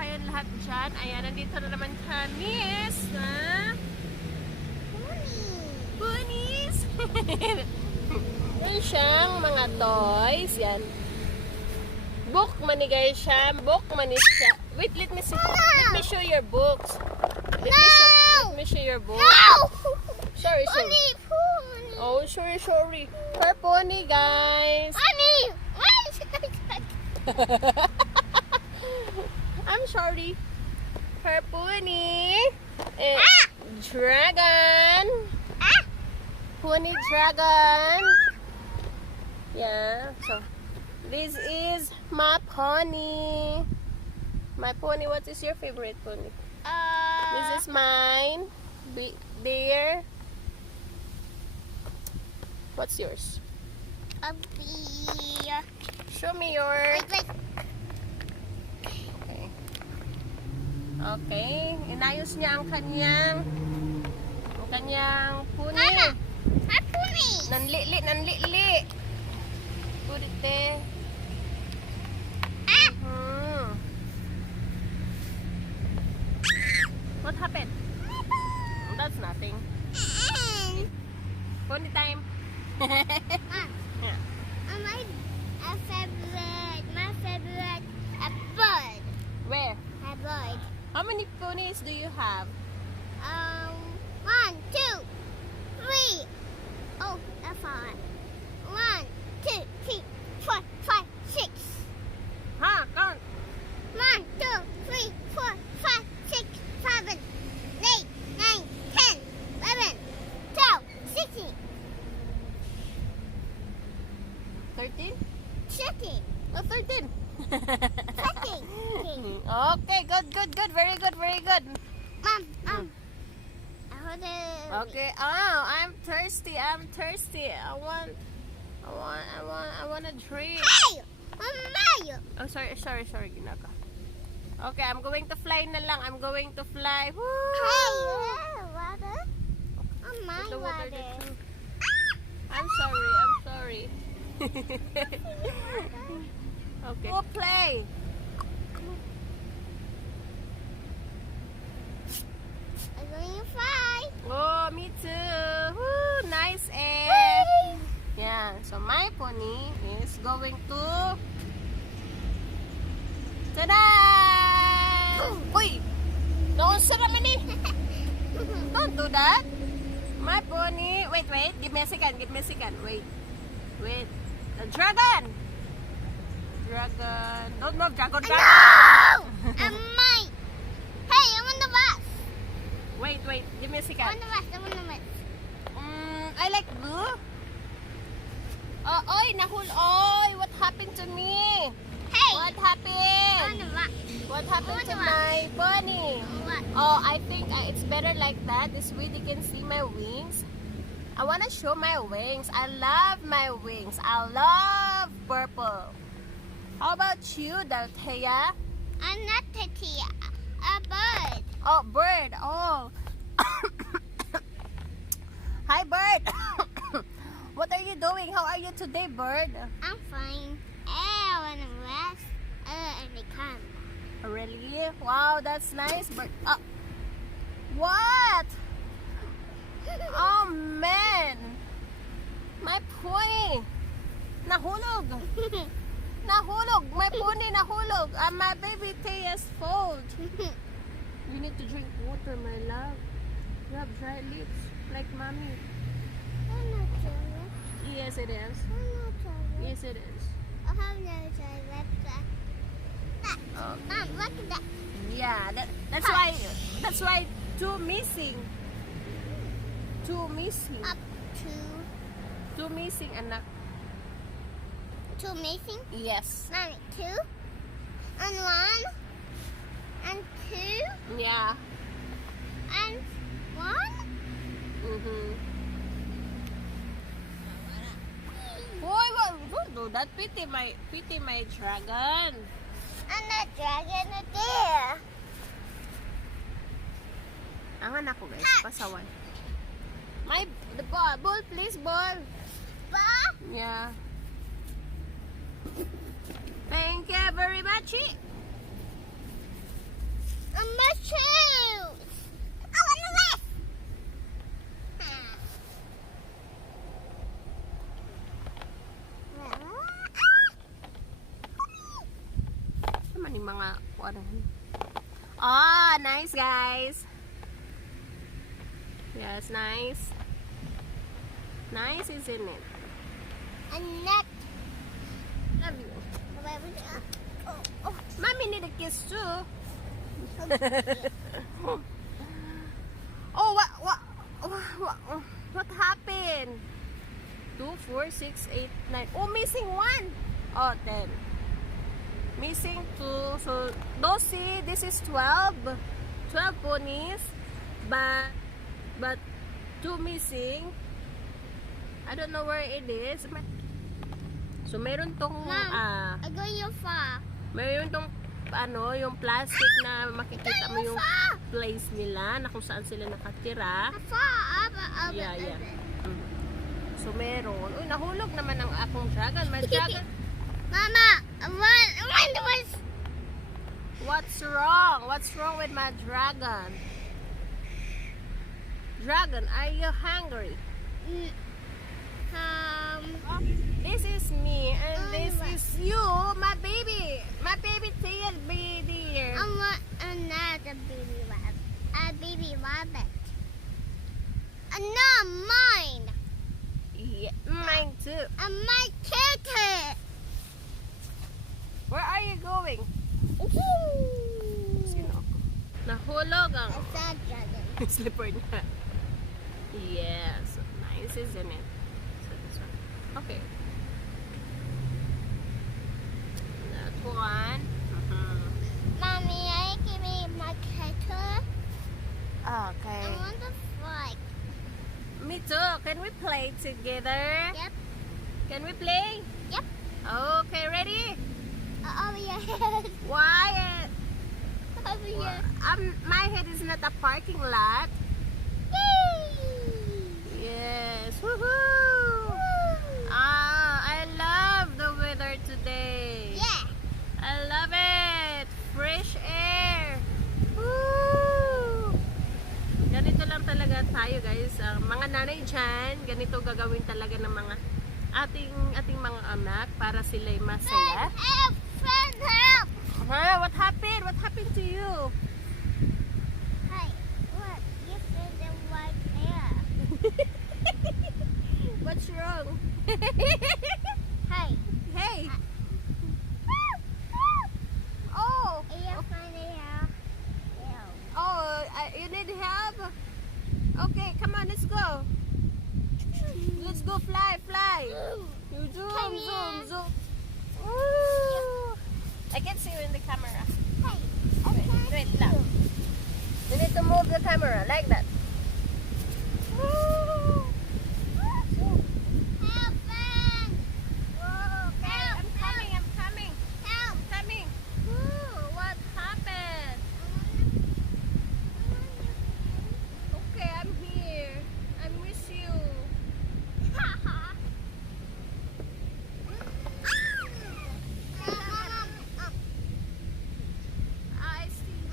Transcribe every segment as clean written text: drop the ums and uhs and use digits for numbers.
kayong lahat dyan. Ayan, nandito na naman kami sa Punies. Yan siyang mga toys. Yan. Book money guys siya. Book money siya. Wait, let me see. Let me show your books. Let me show your books. Sorry. Oh, sorry. Her pony, guys. Mommy! I'm sorry. Her pony. Dragon. Pony dragon. Yeah. So, this is my pony. My pony. What is your favorite pony? This is mine. There. What's yours? Show me yours. Okay. Inayos niya ang kanyang puni. Mama, my pony. Nanlili. Put it there. What happened? That's nothing. Pony time. Yeah. My favorite, a bird. Where? A bird. How many ponies do you have? 1, 2, 3. Oh, that's all right. 1, 2, 3, 4, 5, 6. Huh? Count. 1, 2, 3, 4, 5, 6, 7, 8, 9, 10, 11, 12, 16. 13? 13. Oh, 13. 13. Okay, good. Very good. Mom. I hold it. Okay. Oh, I'm thirsty. I want a drink. Hey! Mama! Oh, sorry, Ginaka. Okay, I'm going to fly na lang. I'm going to fly. Woo! Hey! Water? Oh, my Put the water water. there too. I'm sorry. Okay. Go play. I'm going to fly. Oh, me too. Woo, nice air. Yeah, so my pony is going to... Tada! Uy! Naunsa naman eh! Don't do that! My pony... Wait. Give me a second. Wait. A dragon! Don't move, dragon. No! I'm mine. Hey, I'm on the bus. Wait. Give me a second. I'm on the bus. I like blue. Oy, nahul. Oy, what happened to me? Hey! What On happened? the bus. What happened to What? my pony? What? Oh, I think it's better like that. This way they can see my wings. I want to show my wings. I love my wings. I love purple. How about you, Dalthea? I'm not a tia. A bird. Oh, bird. Oh. Hi, bird. What are you doing? How are you today, bird? I'm fine. I want to rest. And they come. Really? Wow, that's nice, bird. What? Oh, man. My pony. Nahulog. My pony nahulog. My baby Thea's fault. You need to drink water, my love. You have dry lips, like mommy. I'm not jealous. Yes, it is. I'm not jealous. Yes, it is. I have no jealous. Mom, look at that. Yeah, that's why two missing. Two missing. Up Two missing, anak. 2 missing. Yes. Mommy, 2 and 1 and 2 Yeah. and 1. Boy, don't do that. Pity my dragon. And the dragon is there. Ang anak ko guys, pasawan. The ball, please, ball. Ba? Yeah. Thank you very much. my shoes. I want to lift. Naman yung mga ano. Ah, nice guys. Yes, nice. Nice, isn't it? Anak. Love you. Mommy need a kiss too. Oh, what happened? 2, 4, 6, 8, 9. Oh, missing 1. Oh, 10. Missing 2. So, 12. This is 12. 12 ponies. But 2 missing. I don't know where it is. So, meron tong Mom, I go your far. meron tong ano, yung plastic na makikita mo yung place nila na kung saan sila nakatira. Far. Yeah. So, meron. Uy, nahulog naman ang akong dragon. My dragon. Mama, What's wrong? What's wrong with my dragon? Dragon, are you hungry? This is me and this is you, my baby. My baby tail baby. I want another baby rabbit. A baby rabbit. No, mine. Yeah, mine too. And my kitten. Where are you going? Sino ako? Nahulog ang It's a dragon. slipper niya. Yes, nice, isn't it? So this one. Okay. That one. Mommy, I give me my kitten. Okay. I want to fly. Me too. Can we play together? Yep. Can we play? Yep. Okay, ready? Over your head. Why? Over your. My head is not a parking lot. Yay! Yes. Woohoo! I love the weather today. Yeah. I love it. Fresh air. Woo! Ganito lang talaga tayo, guys. Mga nanay dyan, ganito gagawin talaga ng mga ating mga anak para sila'y masaya. Help! Friend, help! What happened? What happened to you? Hey, what? You said the white hair. What's wrong? Hey. Hey. Oh. You find it out. Oh, you need help? Okay, come on, let's go. Let's go fly. You Come here. zoom. Woo. I can see you in the camera. Hey, Wait lang. You need to move the camera like that. Woo. help, friend! Okay, I'm coming. Help! Woo, what happened? Okay, I'm here. I miss you. I see.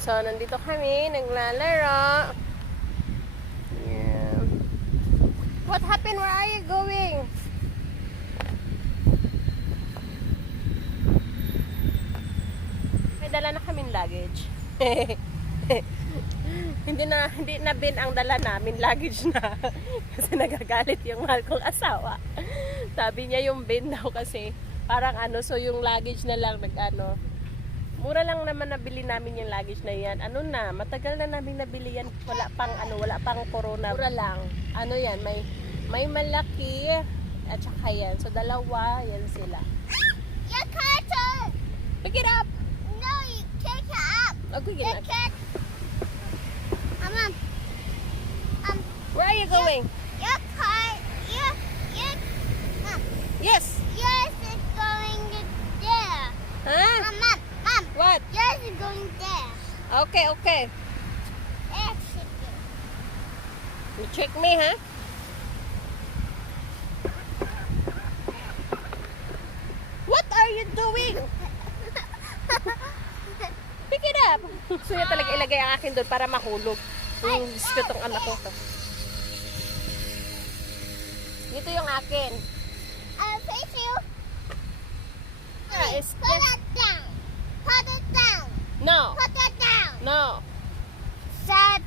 So, nandito kami, naglalaro. Yeah. What happened? Where are you going? May dala na kaming luggage. hindi na bin ang dala namin, luggage na. Kasi nagagalit yung mahal kong asawa. Sabi niya yung bin daw kasi parang so yung luggage na lang mura lang naman nabili namin yung luggage na yan. Matagal na namin nabili yan. Wala pang corona. Mura lang. Yan, may malaki at saka yan. So dalawa, yan sila. Your carton! Pick it up! No, you take it up. Okay, You get up. can't. Where are you going? Your car. Yes! Yours is going there. Huh? Mom. What? Yours is going there. Okay. There, chicken. You trick me, huh? What are you doing? gusto niya talaga ilagay ang akin doon para mahulog. Gusto tong anak ko to. Dito yung akin. I'll face you. It's Put it down. Put it down. No. Put it down. No. Said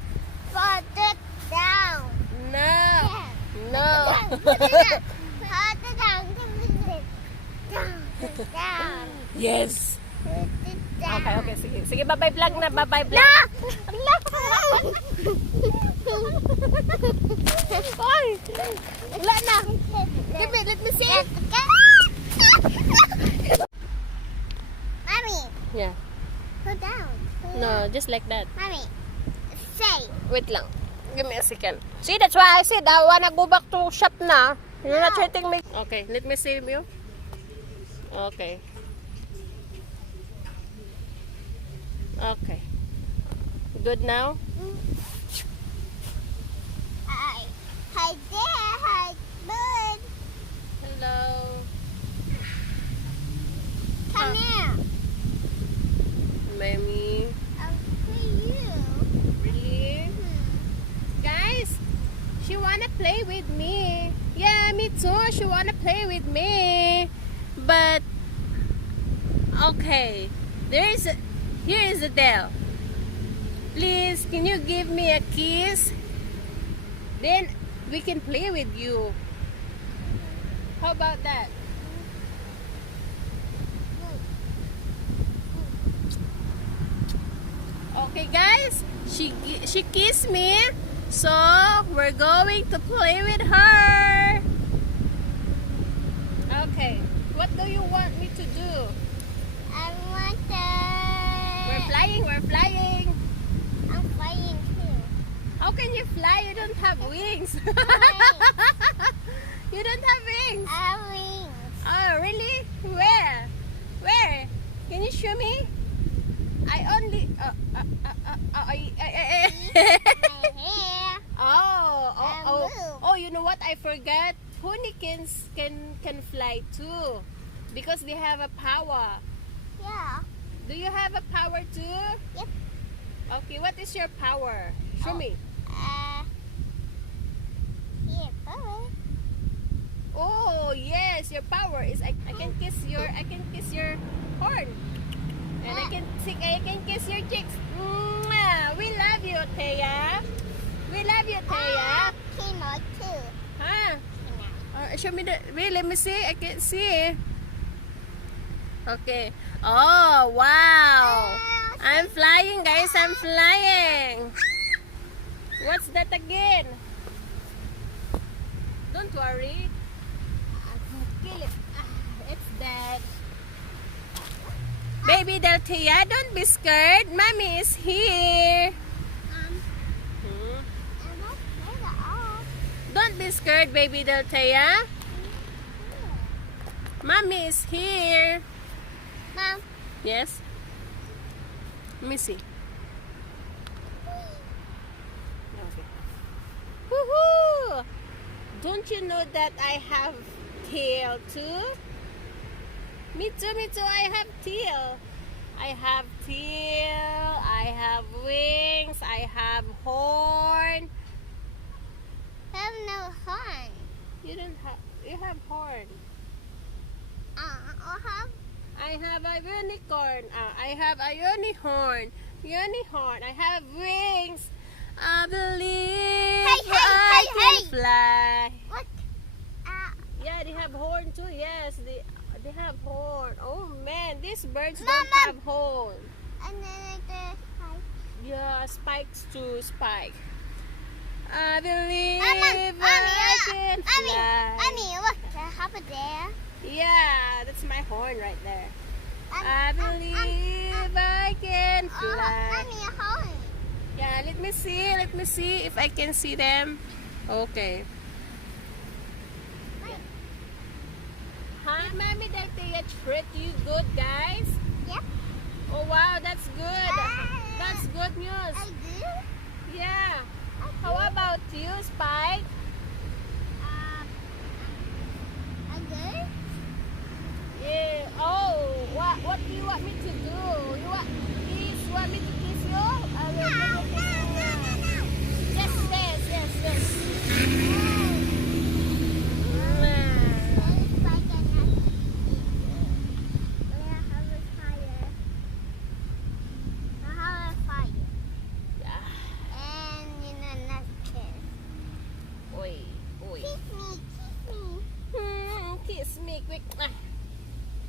put it down. No. Yeah. No. Put it down. Put it down. Put it down. Yes. Put it down. Okay, sige. Sige, bye-bye vlog na. Bye-bye vlog. No. Oy! Wala na. Give me, let me see. Mommy, Yeah. put down. No, just like that. Mommy, say. Wait lang. Give me a second. See, that's why I said I wanna go back to shop na. You're not treating me. Okay, let me see you. Okay. Okay. Good now? Hi there, hi bird. Hello. Come here. Mommy. I'll see you. Really? Guys, she wanna play with me. Yeah, me too. She wanna play with me. But okay, here is Adele. Please, can you give me a kiss? Then we can play with you. How about that? Okay, guys, she kissed me, so we're going to play with her. Okay, what do you want me to do? I want to. We're flying, we're flying. I'm flying too. How can you fly? You don't have wings. You don't have wings. I have wings. Oh, really? Where? Where? Can you show me? I only. My hair. Oh, you know what? I forgot. Hunikins can fly too, because they have a power. Yeah. Do you have a power too? Yep. Okay, what is your power? Show me. Here, power. Oh yes, your power is I can kiss your horn, and I can kiss your cheeks. Mwah! We love you, Thea. We love you, Thea. Peanut too. Huh? Peanut. Show me the. Wait, let me see. I can't see. Okay. Oh wow! I'm flying, guys. I'm flying. What's that again? Don't worry. Kill it. It's dead. Baby Deltia, don't be scared. Mommy is here. I'm not scared at all. Don't be scared, baby Deltia. Mommy is here. Mom. Yes? Let me see. Okay. Woohoo! Don't you know that I have tail too? Me too, I have tail. I have tail, I have wings, I have horn. I have no horn. You don't have, you have horn. I have a unicorn. I have a unicorn. Unicorn. I have wings. I believe I can fly. What? Yeah, they have horn too. Yes, they have horn. Oh man, these birds Mom, don't Mom. have horn. And then there's Yeah, spikes too. Spike. I believe Mommy, I can fly. Mommy, look, there's a hopper there. Yeah, that's my horn right there. I believe I can fly. Mommy, a horn. Yeah, let me see if I can see them. Okay. Hi, Mommy, did they treat you good, guys? Yep. Oh wow, that's good. That's good news. I do. Yeah. How about you, Spike? I do. Yeah. Oh, what do you want me to do? You want me to kiss you? quick.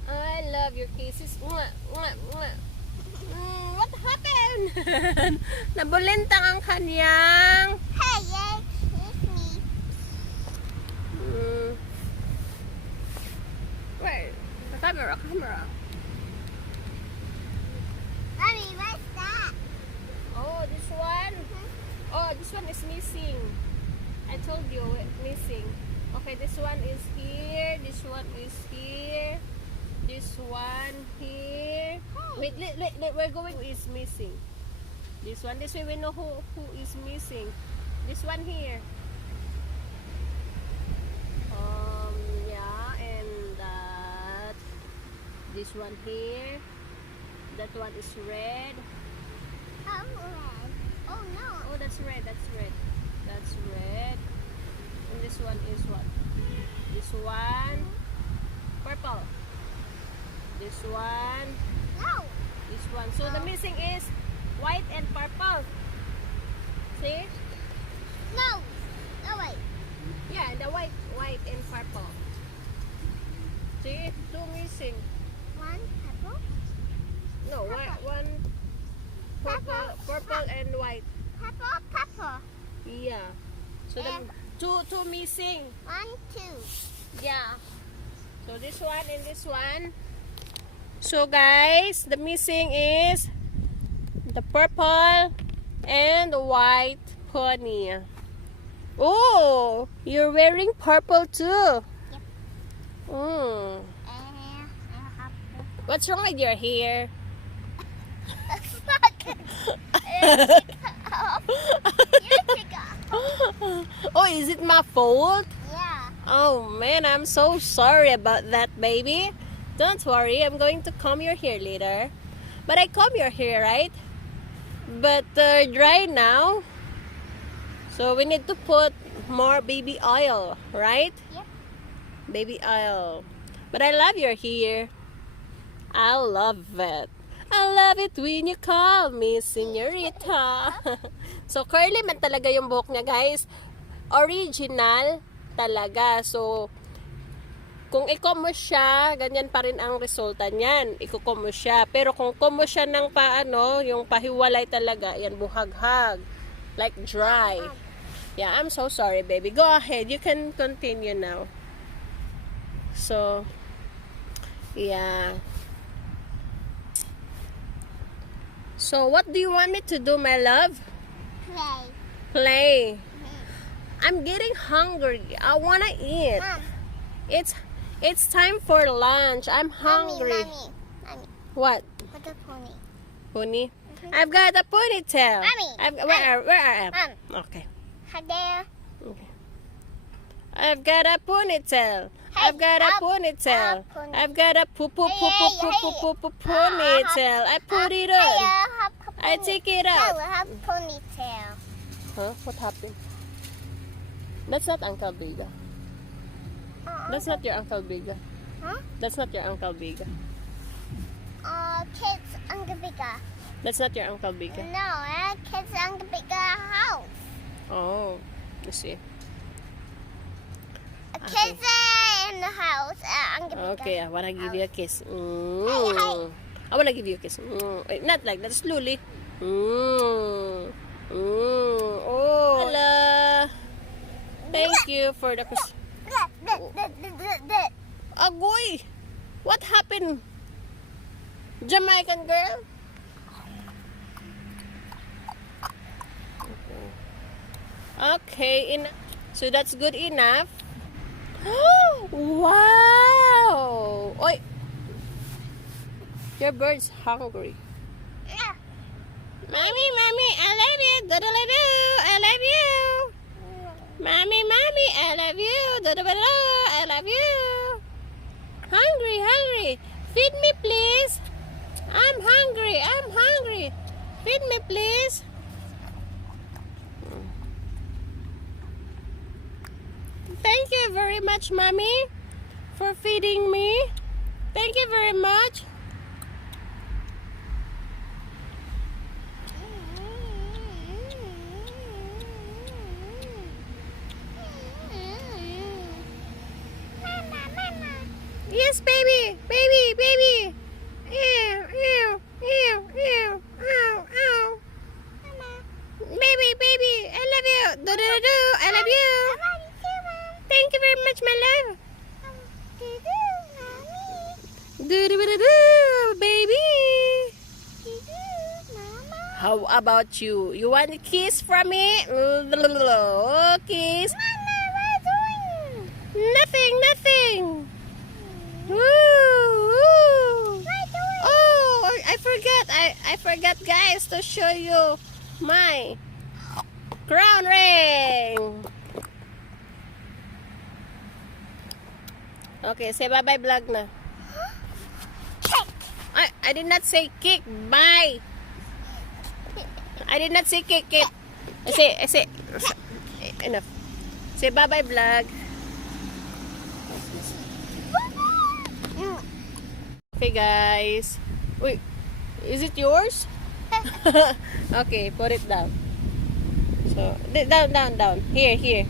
I love your kisses. Mwah, mwah, mwah. What happened? Nabulintang ang kanyang. Hey, yeah, it's me. Where? The camera. Mommy, what's that? Oh, this one. Oh, this one is missing. I told you it's missing. Okay, this one is here. This one is here. This one here. Wait, we're going is missing. This one. This way we know who is missing. This one here. Yeah, and that. This one here. That one is red. Oh, red. Oh, no. Oh, that's red. That's red. That's red. And this one is what? This one. Purple. This one. No. This one. So the missing is white and purple. See? No. No, wait. Yeah, the white and purple. See? Two missing. One purple. No, one purple and white. Purple. Yeah. So the two missing. 1, 2. Yeah. So this one and this one. So guys, the missing is the purple and the white pony. Oh, you're wearing purple too. Yep. What's wrong with your hair? Oh, is it my fault? Yeah. Oh man, I'm so sorry about that, baby. Don't worry, I'm going to comb your hair later. But I comb your hair, right? But dry now. So we need to put more baby oil, right? Yep. Baby oil. But I love your hair. I love it. I love it when you call me señorita. So curly man talaga yung buhok niya, guys. Original talaga. So kung i-comb mo siya, ganyan pa rin ang resulta niyan. I-comb mo siya. Pero kung comb mo siya ng paano, yung pahiwalay talaga, yan buhaghag. Like dry. Yeah, I'm so sorry, baby. Go ahead. You can continue now. So, yeah. So, what do you want me to do, my love? Play. Play. I'm getting hungry. I wanna eat. Mom. It's time for lunch. I'm hungry. Mommy. What? What's a pony? Pony? I've got a ponytail. Mommy. Where I am? Mom. Okay. Hi there. Okay. I've got a ponytail. Hey, I've got a ponytail. I've got a ponytail. I put it on. I take it out. Have ponytail. Huh? What happened? That's not Uncle Biga. That's not your Uncle Biga. Huh? That's not your Uncle Biga. Kids Uncle Bigger. That's not your Uncle Biga. No, kids Uncle Bigger house. Oh, let's see. Kids in the house Uncle Bigger. Okay, I wanna give you a kiss. Hey. I wanna give you a kiss. Wait, not like that. Slowly. Oh, hello. Thank you for the kiss. Agoy! What happened? Jamaican girl? Okay, so that's good enough. Wow! Oy! Your bird's hungry. Yeah. Mommy, I love you. Doodle-doo, I love you. Mommy, I love you. Doodle-doo, I love you. Hungry. Feed me, please. I'm hungry. Feed me, please. Thank you very much, Mommy, for feeding me. Thank you very much. Yes, baby. Baby, baby. Ew, ew, ew, ew. Ow, ow. Mama. Baby, baby. I love you. Do, do, do, do. I love you. I love you too, Mom. Thank you very much, my love. Do-do, Mommy. Do, do, do, do, baby. Do-do, Mama. How about you? You want a kiss from me? Oh, kiss. Mama, what are you doing? Nothing, nothing. Woo, woo. What are you doing? Oh, I forgot. I forgot, guys, to show you my crown ring. Okay, say bye-bye vlog na. I did not say kick. Bye. I did not say kick. I say enough. Say bye-bye vlog. Okay, guys. Wait, is it yours? Okay, put it down. So, down. Here.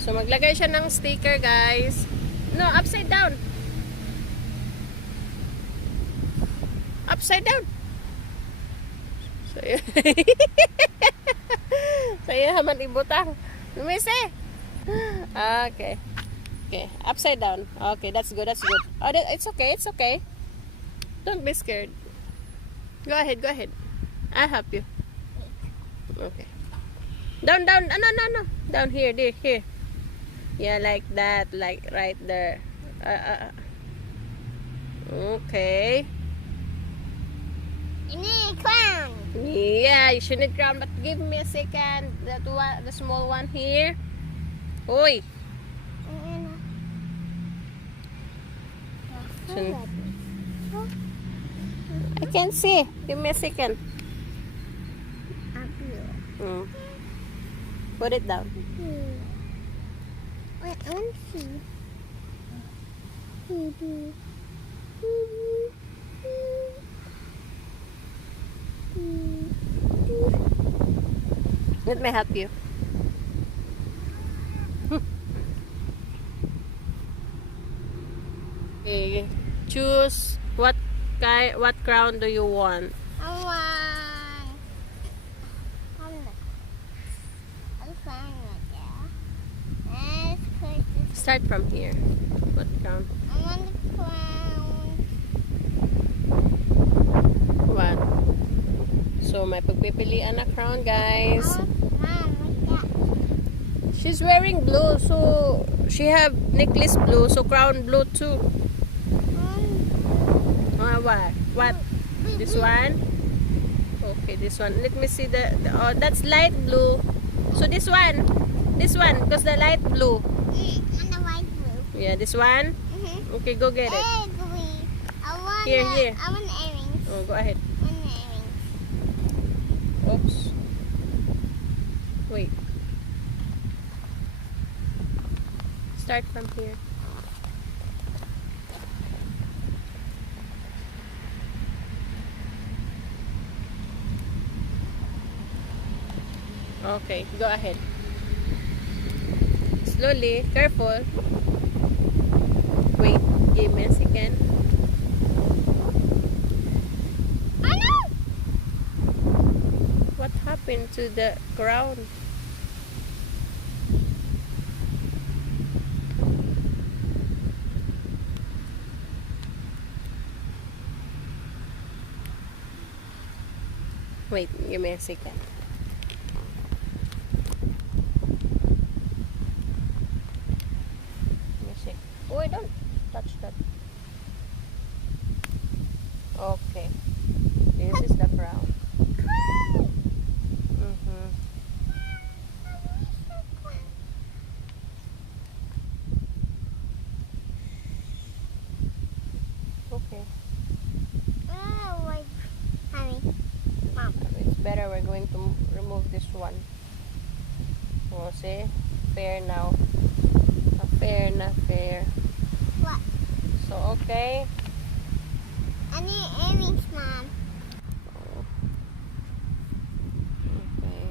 So, maglagay siya ng sticker, guys. No, upside down. Upside down. So, yun. So, yun naman ibutang. Lumise. Okay. Okay, upside down. Okay, that's good. Oh, it's okay. Don't be scared. Go ahead. I'll help you. Okay. Down. No. Down here. Yeah, like that. Like right there. Okay. You need a crown. Yeah, you should need crown, but give me a second. That one, the small one here. Oi. I can't see. Give me a second. Put it down. Wait, I want to see. Let me help you. Okay. Choose what crown do you want? I want. Let's put this. Start from here. What crown? I want the crown. What? So may pagpipilian na crown, guys. Mom, like that. She's wearing blue, so she have necklace blue, so crown blue too. What? This one? Okay, this one. Let me see the oh, that's light blue. So this one, because the light blue. And the white blue. Yeah, this one. Okay, go get it. Green. I want Here. I want earrings. Oh, go ahead. I want earrings. Oops. Wait. Start from here. Okay, go ahead. Slowly, careful. Wait, give me a second. I know. What happened to the ground? Wait, give me a second. Oh, don't touch that. Okay. This is the crown. Okay. Oh, wait. Honey. Mom. It's better we're going to remove this one. Oh, see? Fair now. Fair na fair. What? So, okay. I need earrings, Mom. Okay.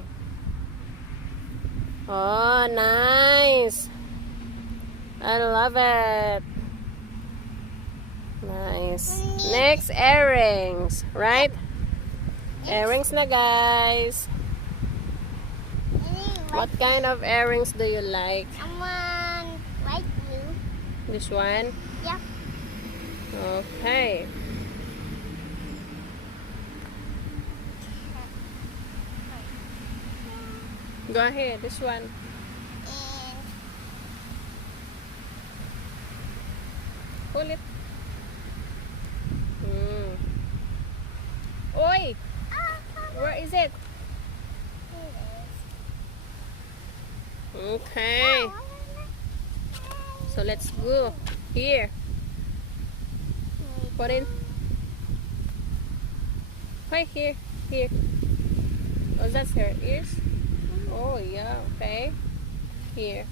Oh, nice. I love it. Nice. Next, earrings. Right? Earrings na, guys. What kind of earrings do you like? I want light blue. This one? Yep. Okay. Go ahead, this one. And Pull it. Oi! Where is it? Okay. So let's go. Here. Put in. Right here. Here. Oh, that's her ears? Oh, yeah. Okay. Here.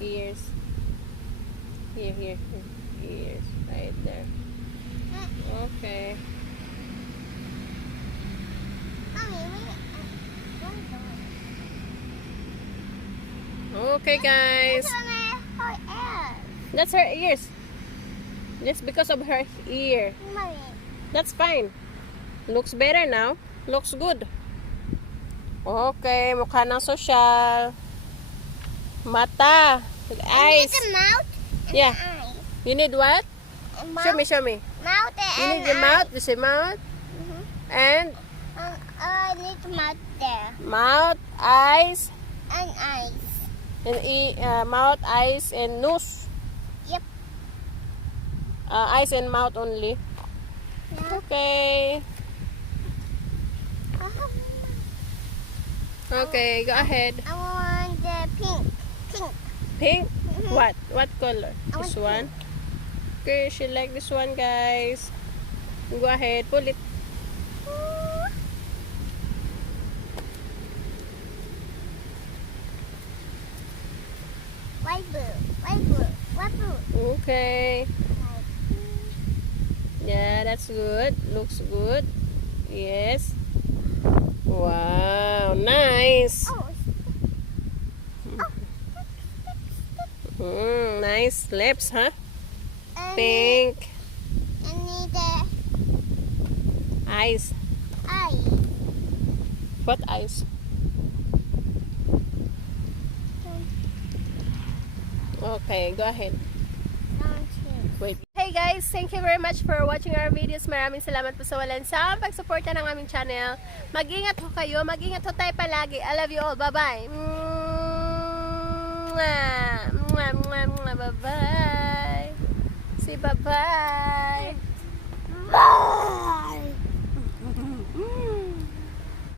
Ears. Here, here, here. Ears. Right there. Okay. Okay, guys. That's her ears. That's because of her ear. That's fine. Looks better now. Looks good. Okay, mukha ng social. Mata. Eyes. the mouth and Yeah. the eye. You need what? Mouth, Show me, show me. Mouth and You need the eye. mouth. You see mouth? And I need the mouth there. mouth, eyes, And eyes. and mouth, eyes, and nose. Yep. Eyes and mouth only. Yeah. Okay. Okay, go ahead. I want the pink. Pink. Pink? What? What color? I This want one? Okay, she like this one, guys. Go ahead, pull it. White blue. White blue. White blue. Okay. Yeah, that's good. Looks good. Yes. Wow, nice. Oh. Nice lips, huh? And Pink. I need the Eyes. eye. What eyes? Okay, go ahead. Wait. Hey guys, thank you very much for watching our videos. Maraming salamat po sa walang sawang pagsuporta ng aming channel. Mag-ingat ho kayo, mag-ingat ho tayo palagi. I love you all. Bye-bye. Bye-bye. Say bye-bye.